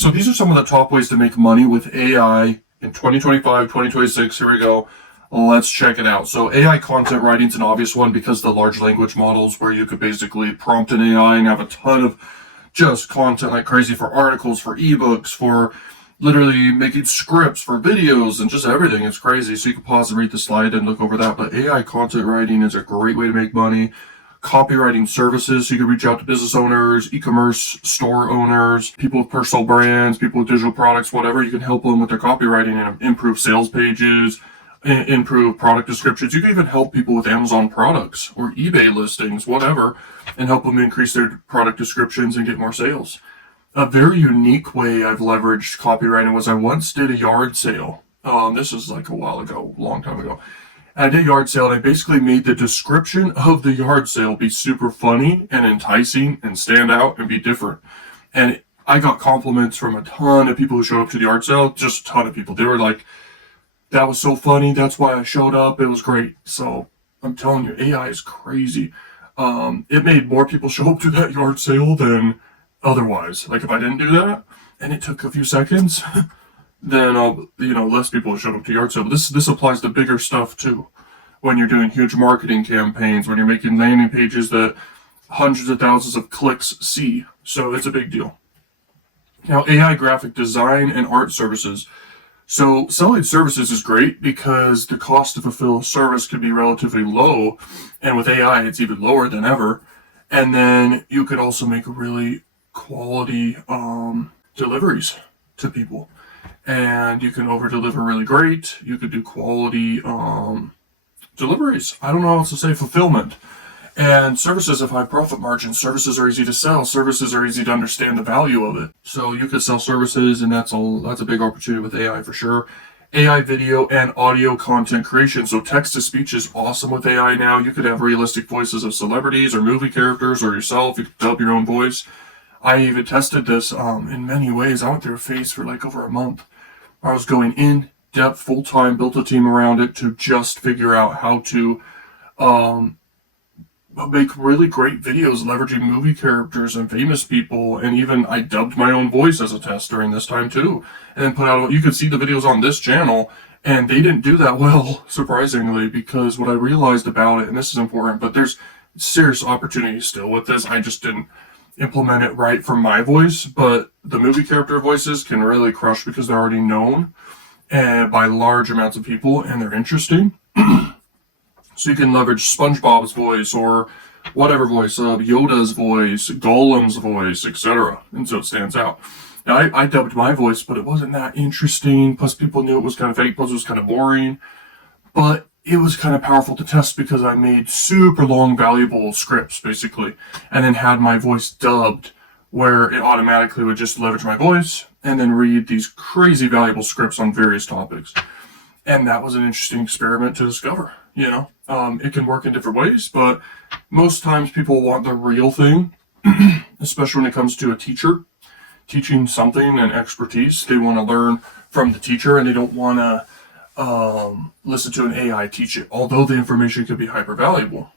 So these are some of the top ways to make money with AI in 2025, 2026. Here we go. Let's check it out. So AI content writing is an obvious one because the large language models where you could basically prompt an AI and have a ton of just content like crazy for articles, for ebooks, for literally making scripts for videos and just everything. It's crazy. So you can pause and read the slide and look over that. But AI content writing is a great way to make money. Copywriting services, so you can reach out to business owners, e-commerce store owners, people with personal brands, people with digital products, whatever. You can help them with their copywriting and improve sales pages, improve product descriptions. You can even help people with Amazon products or eBay listings, whatever, and help them increase their product descriptions and get more sales. A very unique way I've leveraged copywriting was I once did a yard sale. This is like a while ago, a long time ago. I did a yard sale and I basically made the description of the yard sale be super funny and enticing and stand out and be different. And I got compliments from a ton of people who showed up to the yard sale, just a ton of people. They were like, that was so funny. That's why I showed up. It was great. So I'm telling you, AI is crazy. It made more people show up to that yard sale than otherwise. Like if I didn't do that and it took a few seconds, then less people showed up to yard sale. But this applies to bigger stuff too. When you're doing huge marketing campaigns, when you're making landing pages that hundreds of thousands of clicks see. So it's a big deal. Now, AI graphic design and art services. So selling services is great because the cost to fulfill a service could be relatively low. And with AI, it's even lower than ever. And then you could also make really quality deliveries to people. And you can over deliver really great. You could do quality deliveries. I don't know how else to say, fulfillment. And services have high profit margins. Services are easy to sell. Services are easy to understand the value of it. So you could sell services, and that's a big opportunity with AI for sure. AI video and audio content creation. So text to speech is awesome with AI now. You could have realistic voices of celebrities or movie characters or yourself. You could dub your own voice. I even tested this in many ways. I went through a phase for like over a month. I was going in depth, full time, built a team around it to just figure out how to make really great videos leveraging movie characters and famous people. And even I dubbed my own voice as a test during this time too. And then put out, you could see the videos on this channel, and they didn't do that well, surprisingly, because what I realized about it, and this is important, but there's serious opportunity still with this. I just didn't implement it right for my voice, but the movie character voices can really crush because they're already known by large amounts of people and they're interesting. So you can leverage SpongeBob's voice or whatever voice, Yoda's voice, Gollum's voice, etc. And so it stands out. Now, I dubbed my voice, but it wasn't that interesting. Plus people knew it was kind of fake, plus it was kind of boring. But it was kind of powerful to test because I made super long, valuable scripts, basically, and then had my voice dubbed where it automatically would just leverage my voice and then read these crazy valuable scripts on various topics. And that was an interesting experiment to discover, It can work in different ways, but most times people want the real thing, especially when it comes to a teacher teaching something and expertise. They want to learn from the teacher and they don't want to listen to an AI teach it, although the information could be hyper valuable.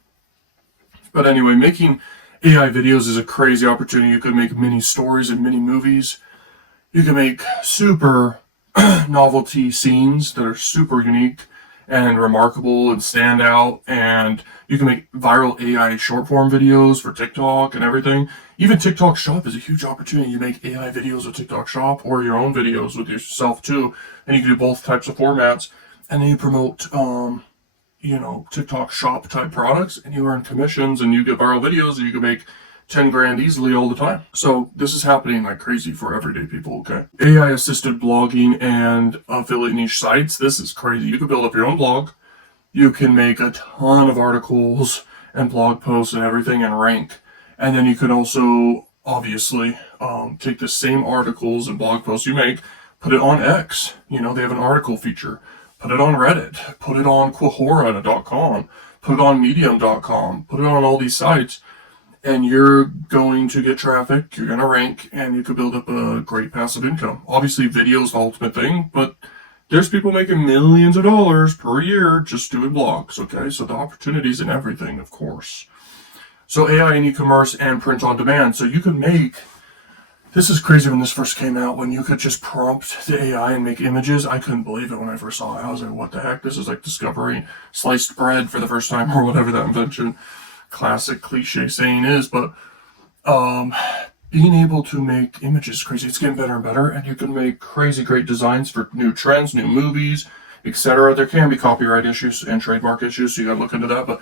But anyway, making AI videos is a crazy opportunity. You could make mini stories and mini movies. You can make super novelty scenes that are super unique and remarkable and stand out. And you can make viral AI short form videos for TikTok and everything. Even TikTok Shop is a huge opportunity. You make AI videos with TikTok Shop or your own videos with yourself too. And you can do both types of formats. And then you promote, TikTok Shop type products and you earn commissions and you get viral videos and you can make 10 grand easily all the time. So this is happening like crazy for everyday people, okay? AI assisted blogging and affiliate niche sites. This is crazy. You can build up your own blog. You can make a ton of articles and blog posts and everything and rank. And then you can also obviously take the same articles and blog posts you make, put it on X. They have an article feature. Put it on Reddit. Put it on Quora.com. Put it on Medium.com. Put it on all these sites. And you're going to get traffic, you're going to rank, and you could build up a great passive income. Obviously, video is the ultimate thing, but there's people making millions of dollars per year just doing blogs, okay? So the opportunities in everything, of course. So AI and e-commerce and print on demand. So you can make This is crazy. When this first came out, when you could just prompt the AI and make images, I couldn't believe it when I first saw it. I was like, what the heck? This is like discovering sliced bread for the first time, or whatever that invention, classic cliche saying is. But being able to make images is crazy. It's getting better and better, and you can make crazy great designs for new trends, new movies, etc. There can be copyright issues and trademark issues, so you gotta look into that. But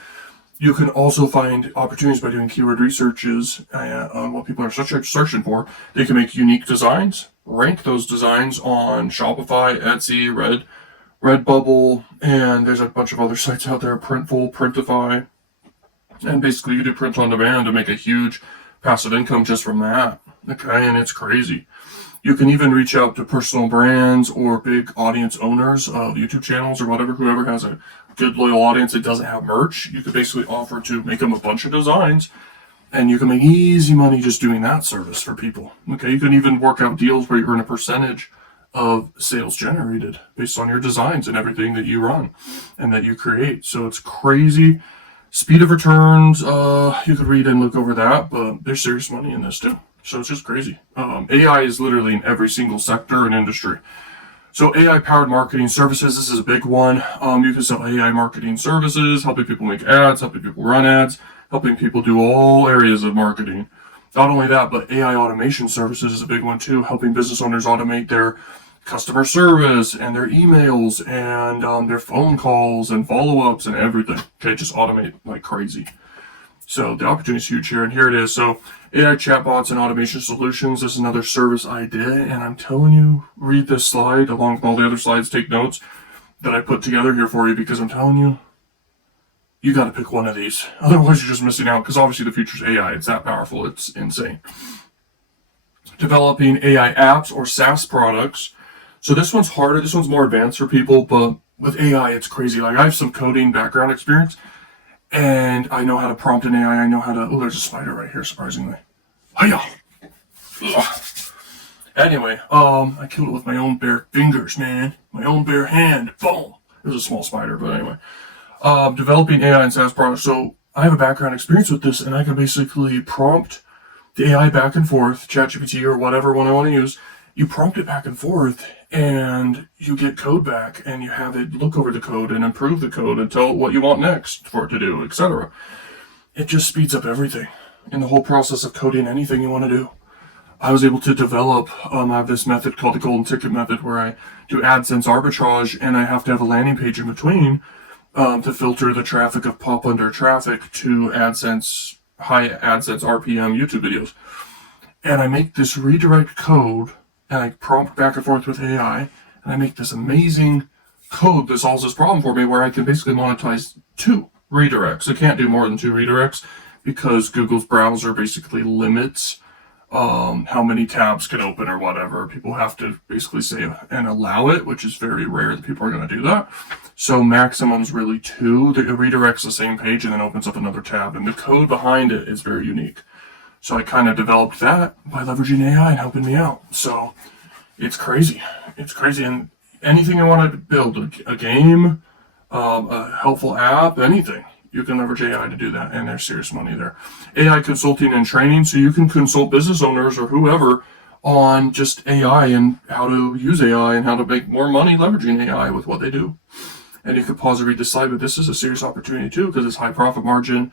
you can also find opportunities by doing keyword researches on what people are searching for. They can make unique designs, rank those designs on Shopify, Etsy, Redbubble, and there's a bunch of other sites out there, Printful, Printify. And basically you do print on demand to make a huge passive income just from that. Okay, and it's crazy. You can even reach out to personal brands or big audience owners of YouTube channels or whatever, whoever has a good loyal audience that doesn't have merch. You could basically offer to make them a bunch of designs, and you can make easy money just doing that service for people. Okay, you can even work out deals where you earn a percentage of sales generated based on your designs and everything that you run and that you create. So it's crazy. Speed of returns, you could read and look over that, but there's serious money in this too. So it's just crazy. AI is literally in every single sector and industry. So AI-powered marketing services, this is a big one. You can sell AI marketing services, helping people make ads, helping people run ads, helping people do all areas of marketing. Not only that, but AI automation services is a big one too, helping business owners automate their customer service and their emails and their phone calls and follow-ups and everything. Okay, just automate like crazy. So the opportunity is huge here, and here it is. So AI chatbots and automation solutions is another service I did, and I'm telling you, read this slide along with all the other slides, take notes that I put together here for you, because I'm telling you, you got to pick one of these. Otherwise, you're just missing out, because obviously the future's AI. It's that powerful. It's insane. Developing AI apps or SaaS products. So this one's harder. This one's more advanced for people, but with AI, it's crazy. Like, I have some coding background experience, and I know how to prompt an AI. I know how to... Oh, there's a spider right here, surprisingly. Hiya! Ugh. Anyway, I killed it with my own bare fingers, man. My own bare hand. Boom! It was a small spider, but anyway. Developing AI and SaaS products. So I have a background experience with this, and I can basically prompt the AI back and forth, ChatGPT or whatever one I want to use. You prompt it back and forth, and you get code back, and you have it look over the code and improve the code and tell it what you want next for it to do, etc. It just speeds up everything in the whole process of coding anything you want to do. I was able to develop, I have this method called the golden ticket method, where I do AdSense arbitrage, and I have to have a landing page in between to filter the traffic of pop under traffic to AdSense, high AdSense RPM YouTube videos. And I make this redirect code, and I prompt back and forth with AI, and I make this amazing code that solves this problem for me, where I can basically monetize 2 redirects. I can't do more than 2 redirects because Google's browser basically limits how many tabs can open or whatever. People have to basically say and allow it, which is very rare that people are going to do that. So maximum is really 2. It redirects the same page and then opens up another tab, and the code behind it is very unique. So I kind of developed that by leveraging AI and helping me out. So it's crazy. It's crazy. And anything I want to build, a game, a helpful app, anything, you can leverage AI to do that. And there's serious money there. AI consulting and training. So you can consult business owners or whoever on just AI and how to use AI and how to make more money leveraging AI with what they do. And you could pause and read the slide, but this is a serious opportunity too, because it's high profit margin.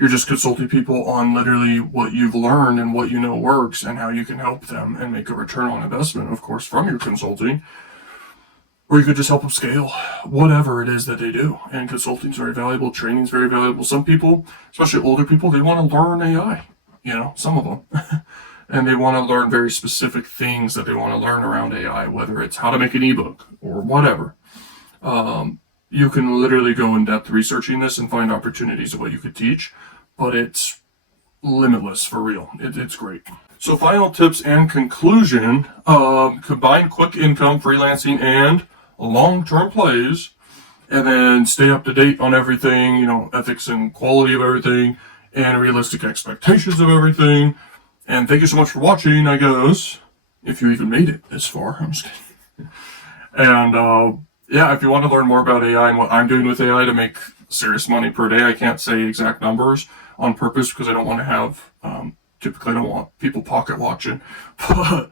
You're just consulting people on literally what you've learned and what you know works and how you can help them and make a return on investment, of course, from your consulting. Or you could just help them scale whatever it is that they do. And consulting is very valuable. Training is very valuable. Some people, especially older people, they want to learn AI, some of them. And they want to learn very specific things that they want to learn around AI, whether it's how to make an ebook or whatever. You can literally go in depth researching this and find opportunities of what you could teach, but it's limitless for real. It's great. So final tips and conclusion, combine quick income, freelancing, and long-term plays, and then stay up to date on everything, ethics and quality of everything, and realistic expectations of everything. And thank you so much for watching, I guess, if you even made it this far. I'm just kidding. And, yeah, if you want to learn more about AI and what I'm doing with AI to make serious money per day, I can't say exact numbers on purpose because I don't want to have typically I don't want people pocket watching. But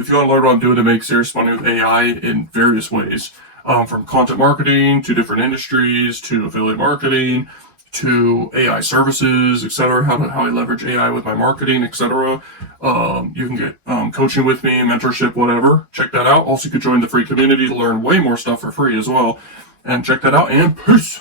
if you want to learn what I'm doing to make serious money with AI in various ways, from content marketing to different industries to affiliate marketing to AI services, etc., how I leverage AI with my marketing, etc. You can get coaching with me, mentorship, whatever. Check that out. Also, you could join the free community to learn way more stuff for free as well. And check that out, and peace.